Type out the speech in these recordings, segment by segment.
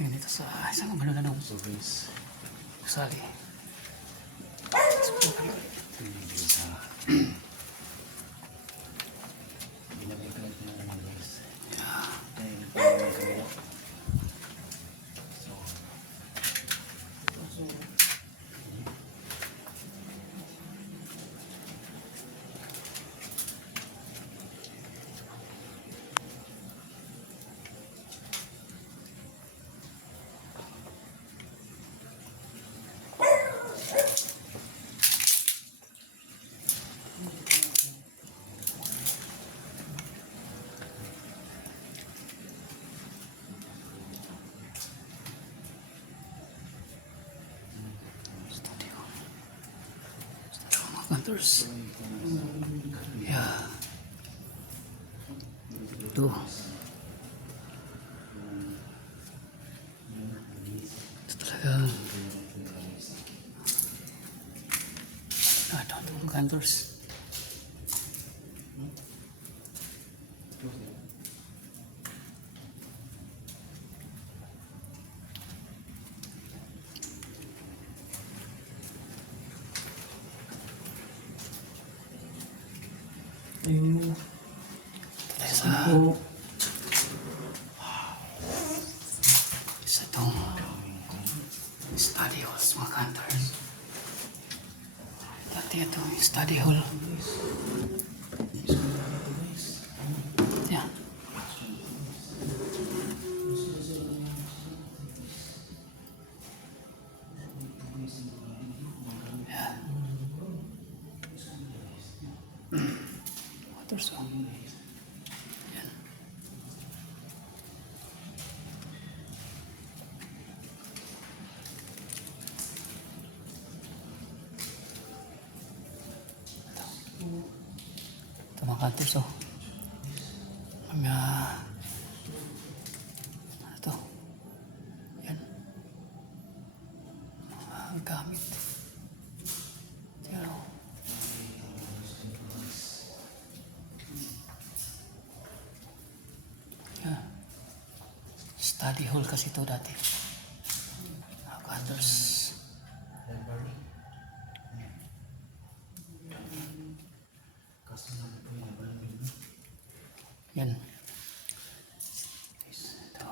Ngayon dito sa isang manulanong gusali. Hunters. Yeah. Ito. Ito talaga. Ito mga hunters. Isa itong study halls mga hunters. Dati ito yung study hall. Yan. Yan. Hunters oh. Yan. Ito mga hunters oh. Mga ano to? Yan. Mga gamit. Yan oh. Yan. Study hall kasi ito dati. Mga hunters. Yan. Ito.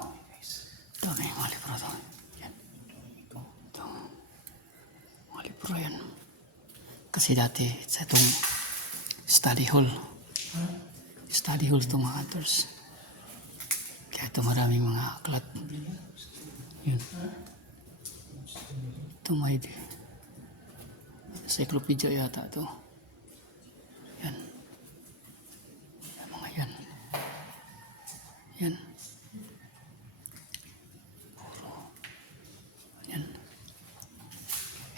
Ito na yung mga libro ito. Yan. Ito. Mga libro yan. Kasi dati sa itong study hall. Study hall itong mga hunters. Kaya ito maraming mga aklat. Yun. Ito may encyclopedia yata ito. Yan. Yan mga yan. Yan. Yan.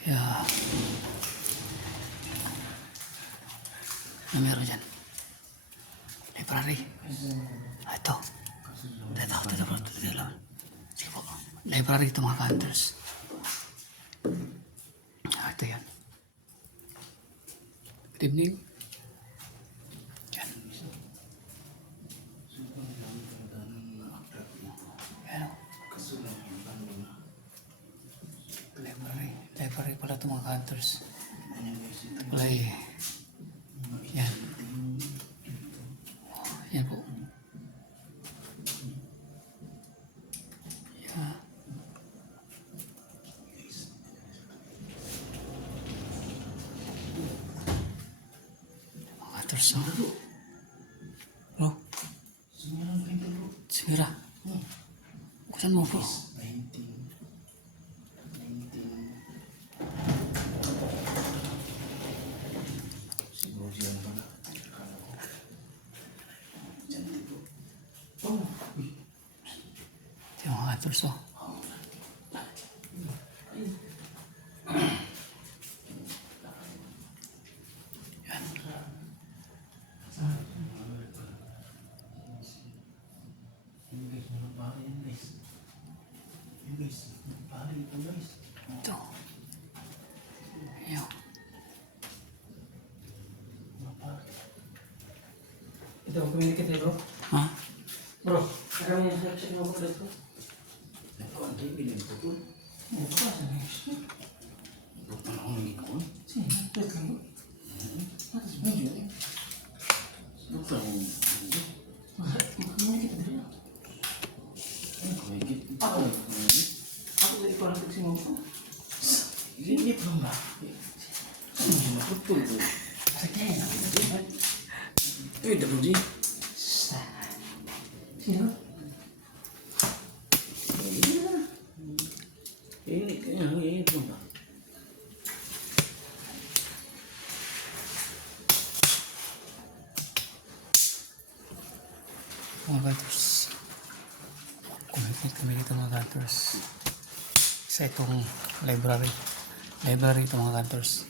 Kaya ano meron dyan? Library. Ito. Ito. Sige po. Library ito mga hunters. Ito yan. Good evening. Yan. Yan. Library pala ito mga hunters. Kulay. Yan. Yan po. Yan. Mga hunters. Bro. Sira. Buksan mo bro. Ito yung mga hunters oh. Yan. Ito. Ayan. Ito, communicate bro. Ha? Bro, kami check mo ko dito. Kuan tayo, bilhin ko to. Oh, basa na yun. Ito panahon ng ikaw. Sige, wait lang. Atas medyo eh. Buksan mo. Makakimili kita dito. Ano ko, higit? Ako na ikaw lang pagsimong ko. Hindi pa ba? Ano siya naputol ko? Sige, Eh, dapat di. sino? Ini pa ba? Mga gutters. Kumikit kami dito mga gutters. Sa itong library. Library ito mga gutters.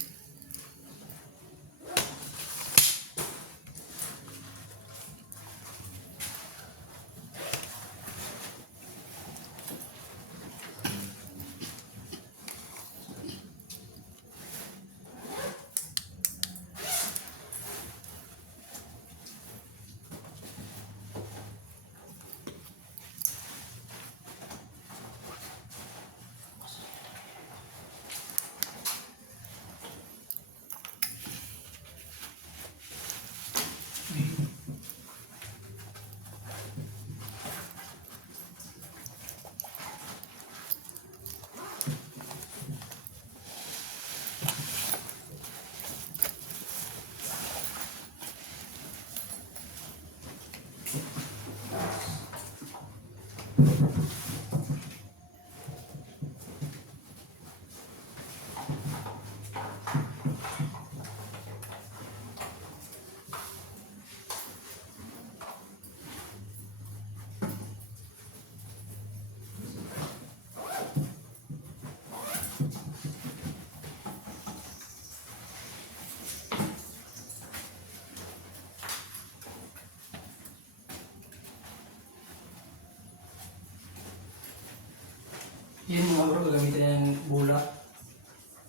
Yun mga bro, gagamitin yung bula.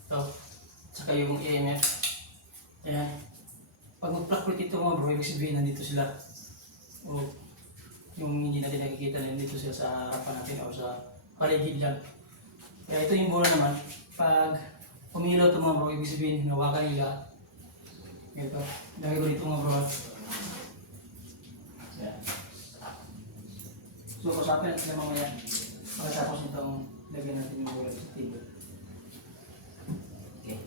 Ito. Saka yung EMF. Ayan. Pag mag-fluctuate ito mga bro, ibig sabihin nandito sila. O yung hindi natin nakikita, nandito sila sa harapan natin o sa paligid lang. Kaya ito yung bula naman. Pag umilaw ito mga bro, ibig sabihin hinawakan nila. Ito. Lagay ko dito mga bro. Ayan. So, kusapin natin sila mamaya. Pagkatapos itong lagyan natin yung bula sa table. Okay.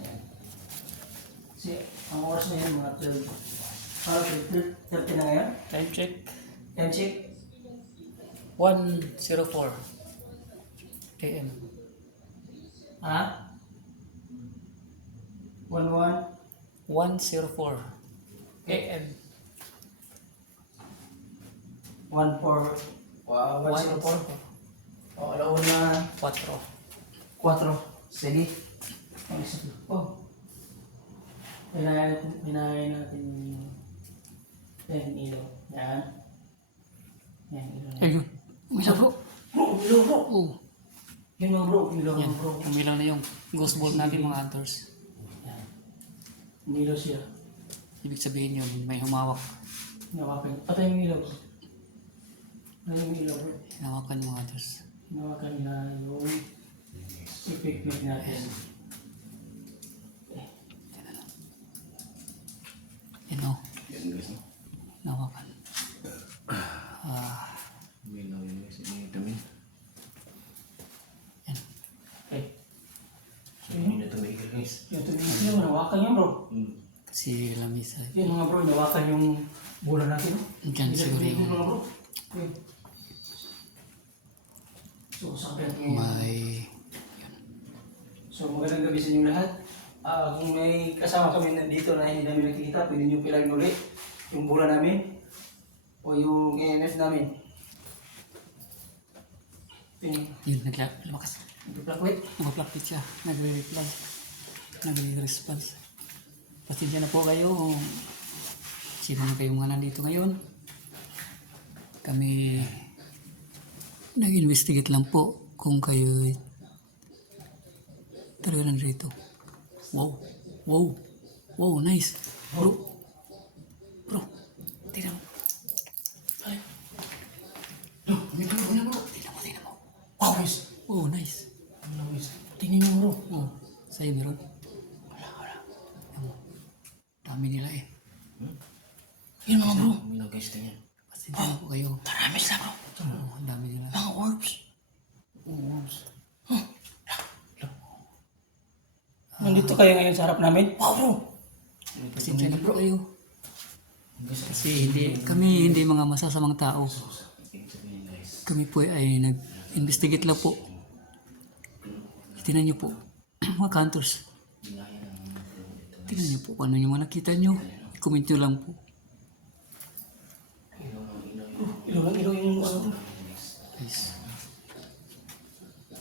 Ayan. Kasi ang oras na yun mga 12. Para 30 na ngayon? Time check. Time check. 1:04 AM. Ha? 11. 1:04 AM. 14. Wow, 104. O, alauna. 4. 4. Sige. Ang isa ko. Oh. Hinahain natin yung ilaw. Yan. Yan, ilaw. Ayun. Umilaw bro. Bro, ilaw bro. Oh. Yun mga bro, ilaw Yan. mga bro. Umilaw na yung ghost ball natin mga hunters. Yan. Umilaw siya. Ibig sabihin yun, may humawak. Hinawakan. Patay yung ilaw bro. Ano yung ilaw bro? Hinawakan yung mga hunters. Hinawakan na yung equipment natin. Yan o. Yan guys, no? Hinawakan. Minaw yun guys, ini tamin. Yan. Okay. Hindi na tumigil guys. Yung tumilis yun, hinawakan yun bro. Kasi lamisa. Yun mga bro, hinawakan yung bola natin. No? Diyan siguro Yung yung mga bro. Yun. So, sabi natin yung... So, magandang gabi sa inyo lahat. Kung may kasama kami nandito na hindi namin nakikita, pwede nyo pilagin ulit yung bola namin o yung EMF namin. yun, naglakas. Nag-fluctuate. Nag-fluctuate siya. Nagre-reply. Nagre-response. Pasensya na po kayo kung sino na kayo mga nandito ngayon. Kami nag-investigate lang po kung kayo talaga nandito. Wow. Wow. Wow, nice. Bro. Bro. Tingnan mo. Yun mga bro. Umilaw guys, tingnan. Pasensya na po kayo. Marami sila bro. Oo, ang dami nila. Mga orbs. Orbs. Nandito kayo ngayon sa harap namin? Wow bro. Pasensya na po kayo. Kasi kami hindi mga masasamang tao. Kami po ay nag-investigate lang po. Tingnan niyo po, mga counters. Tingnan niyo po kung ano yung mga nakita niyo. I-comment niyo lang po. Ilaw yung ano. Guys,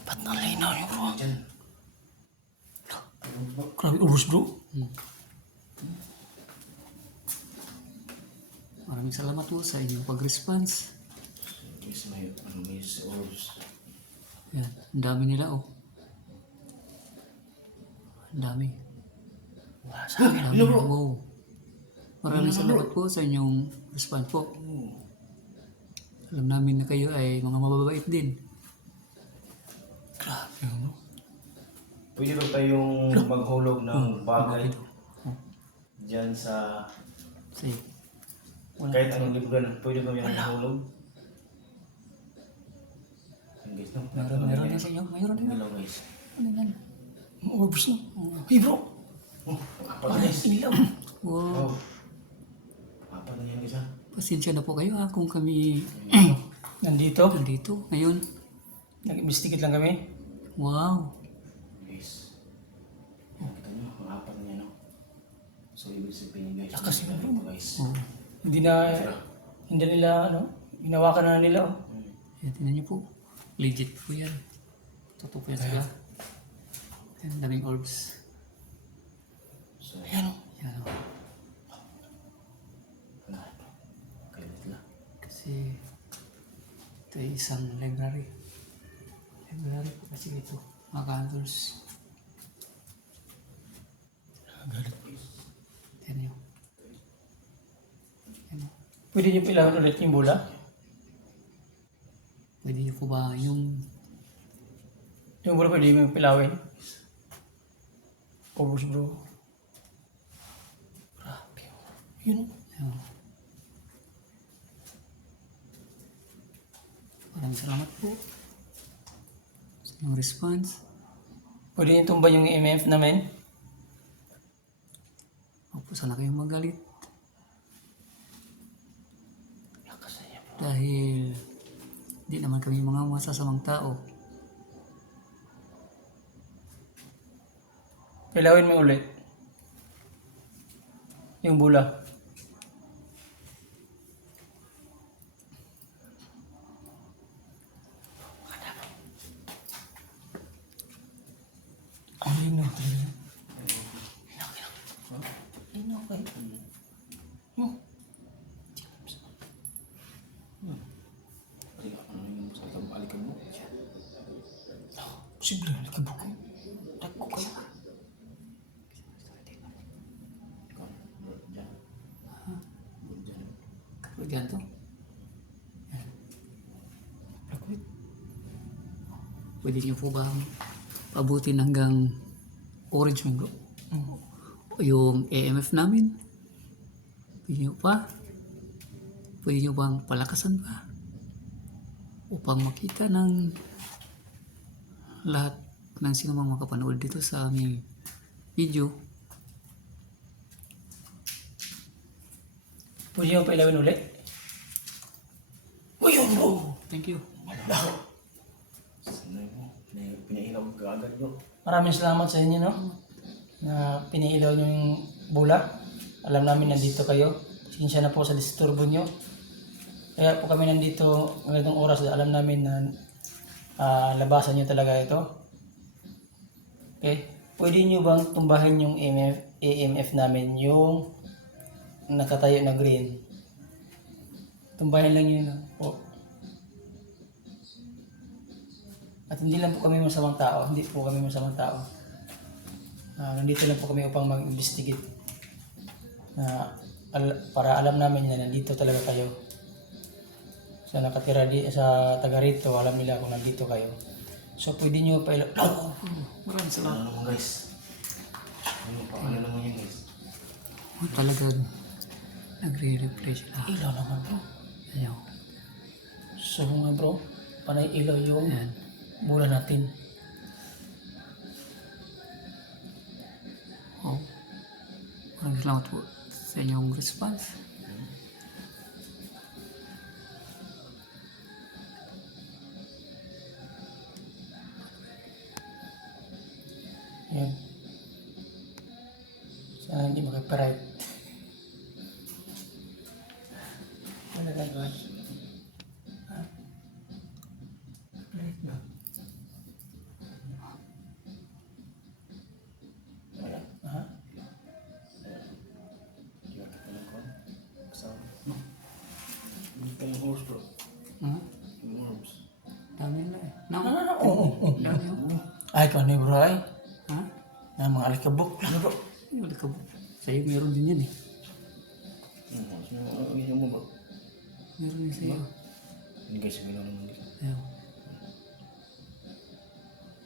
Ba't nalinaw niyo bro? Grabe, orbs bro. maraming salamat po sa inyong pag-response. Miss may orbs. Yan, ang dami nila oh. Ang dami. Sa akin. Ang dami nila, wow. Maraming salamat po sa inyong response po. Alam namin na kayo ay mga mababait din. Grabe bro. Pwede ba kayong maghulog ng bagay dyan sa Kasi, kahit anong libugan? Pwede ba yung maghulog? Guys, no? meron din sa inyo. Mayroon din. Umilaw guys. Ano yan? Orbs na. Hey bro. Apat na Parang guys. ilaw. Wow. Oh. Apat na yan guys ha. Pasensya na po kayo ha kung kami Nandito. nandito ngayon. Nag-investigate lang kami. Wow. Guys. Kita nyo, ang apat na yan no? So ibig sabihin guys. Lakas yun, bro. Guys. Oh. Hindi nila, ano, hinawakan na nila, oh. Yan, tingnan niyo po. Legit po yan. Totoo po yan sila. Yan, daming orbs. So, Ayan, oh. Yan o. kailit lang. Kasi ito ay isang library. Library po kasi ito. Mga counters. Yan yun. Yan o. Pwede niyo pilawin ulit yung bola? Pwede niyo po ba yung Yung bola pwede niyo pilawin? Orbs bro. Grabe, oh. Yun, oh. Yan o. Maraming salamat po sa inyong response. Pwede niyo tumba yung EMF namin? Huwag po sana kayong magalit. Lakas na yan. Dahil di naman kami mga masasamang tao. Pilawin mo ulit. Yung bola. Ang linaw talaga. Linaw kayo. Oh. Ano yung sa balikan mo? Posible na nakibuk ko. Dagko kayo. Diyan. Diyan. Kapag ganito. Lakwit. Pwede niyo po ba pabutin hanggang orange man bro? O yung AMF namin? Pwede niyo pa? Pwede niyo bang palakasan pa? Upang makita ng lahat ng sino mang makapanood dito sa aming video. Pwede niyo pilawin ulit? Uy, yun bro. Thank you. Sanay mo. Pinailaw ka agad nyo. Maraming salamat sa inyo, no? Na piniilaw niyo yung bola. Alam namin nandito kayo. Sinsya na po sa disturbo nyo. Kaya po kami nandito ngayong oras. Alam namin na labasan nyo talaga ito. Okay? Pwede nyo bang tumbahin yung AMF namin, yung nakatayo na green? Tumbahin lang yun po. At hindi lang po kami masamang tao. Hindi po kami masamang tao. Nandito lang po kami upang mag-investigate. Para alam namin na nandito talaga kayo. Sa nakatira sa taga rito, alam nila kung nandito kayo. So pwede nyo pa Maraming salamat. Ano naman guys? Ano naman yan guys? Talagang Nagre-replay sila. Ilaw naman bro. Ayaw. So nga bro, panay ilaw yung Ayan. bola natin. Oh. Maraming salamat po sa inyong response. Yan. Sana hindi makapiright. Wala ka ba? Ha? Right ba? Wala. Ha? Kaya ka lang ko. Kasama. Hindi ka lang horse bro. Hmm? Yung horse. Dami na eh. No? Oo. Dami oh. Ay, kung ano yung bro ay? Ha? Na mga alikabok lang bro. Ay, wala ka. Sa'yo meron din yan eh. Ang ganyan mo bro. Meron din sa'yo. Hindi guys, may naman naman. Ayaw.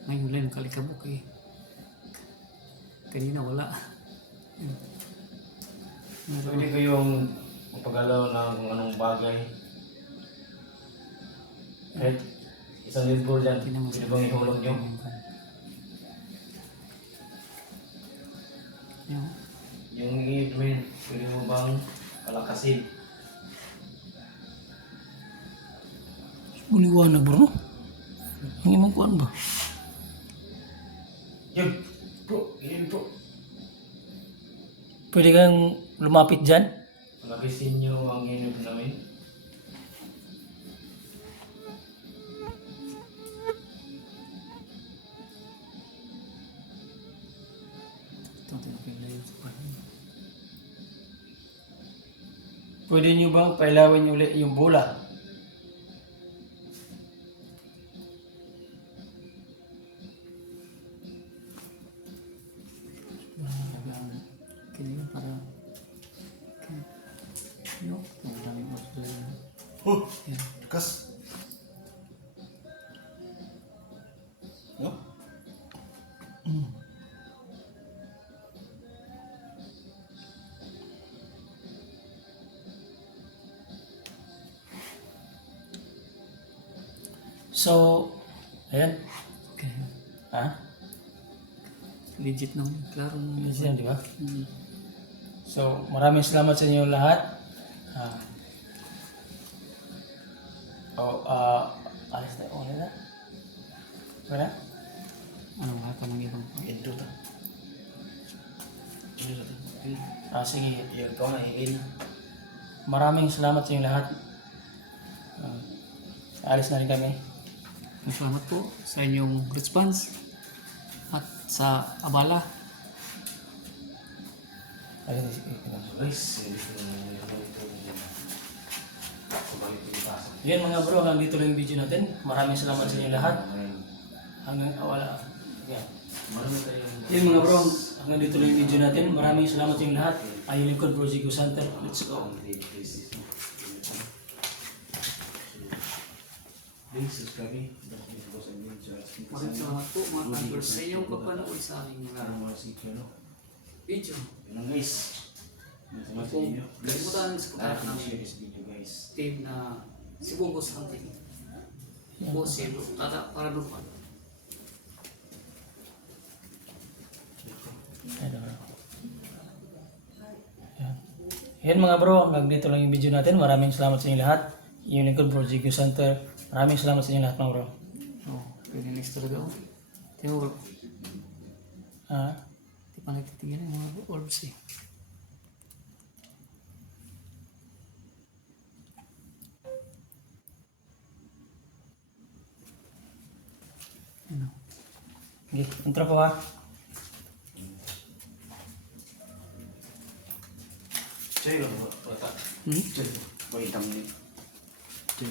Ngayon lang kalikabok eh. Kanina wala. Pwede kayong magpagalaw ng kung anong bagay. Right? Isang libo dyan. Pwede bang ihulog nyo? Ayaw. Yung Edwin, pwede mo bang palakasin? Buliwanag bro. Ang imong kuhan ba? Yun! Bro! Yun bro! Pwede kang lumapit dyan? Palakisin nyo ang inod namin. Ito, tinapin sa pahin. Pwede nyo bang pailawin ulit yung bola? Kaya para... Yo, ang dami mo sa Oh! Yan. Kas! No? So, ayan. Okay. Ha? Legit naman. Klaro naman. Yes, yan, di ba? Hmm. So, maraming salamat sa inyo lahat. Alis na. Okay na. Wala? Anong hata ng ibang pa? Ito ta. Ito ta. Sige. Yan ko nga, il. Maraming salamat sa inyo lahat. Alis na rin kami. Salamat po sa inyong response at sa abala. Alis na rin. Guys, hindi ko naman ito. Kumalik ko yung pasok. Yan mga bro, hanggang dito lang yung video natin. Maraming salamat sa inyo lahat. Hanggang, wala. Yan. Marami tayong... Yan mga bro, hanggang dito lang yung video natin. Maraming salamat sa inyo lahat. Ayun lingkod, Bro Zico Center. Let's go. Please subscribe me. Don't forget to go sa video. Maraming salamat po mga kantor sa inyong kapanood sa aming mga Mga sikyo, no? video. Yun lang guys. Salamat sa Kung inyo. kalimutan sa Like pagkakas and share namin this video guys. team na Sibugos Hunting. Po si Tata Paranormal. Yan mga bro, hanggang dito lang yung video natin. Maraming salamat sa inyo lahat. Yung lingkod, Bro Zico Center. Maraming salamat sa inyo lahat mga bro. Oh, pwede next talaga ako. Tingnan mo, Ha? di pa nagtitingin yung mga orbs eh. Ano? Okay, intro po ha. Cari lang ba? Wata. Hmm? Cari lang. Bagi kami ni. Cari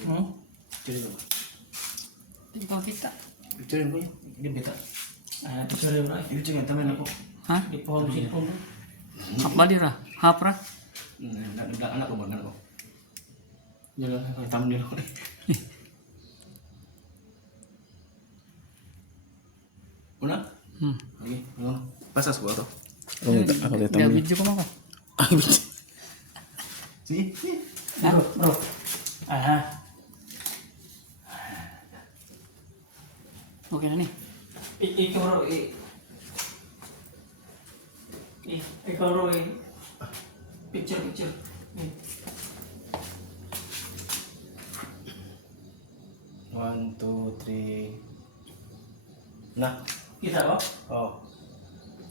lang ba? Hindi pa kita. Cari lang ba yun? Hindi beta. Sorry bro. Hindi cari taman ako. Ha? Di po ako cellphone bro. Hap balira? Hapra? Anak ko ba? Anak ko. Yan lang. Taman nila ko. Una? Hmm. Okay. Ano? Pasas ko ito. Hindi, video ko na ako. Sige, sige. Bro, bro. Aha. Okay na ni. Ikaw bro, ikaw bro, picture, picture. One, two, three. Na. Kita ba? Oh.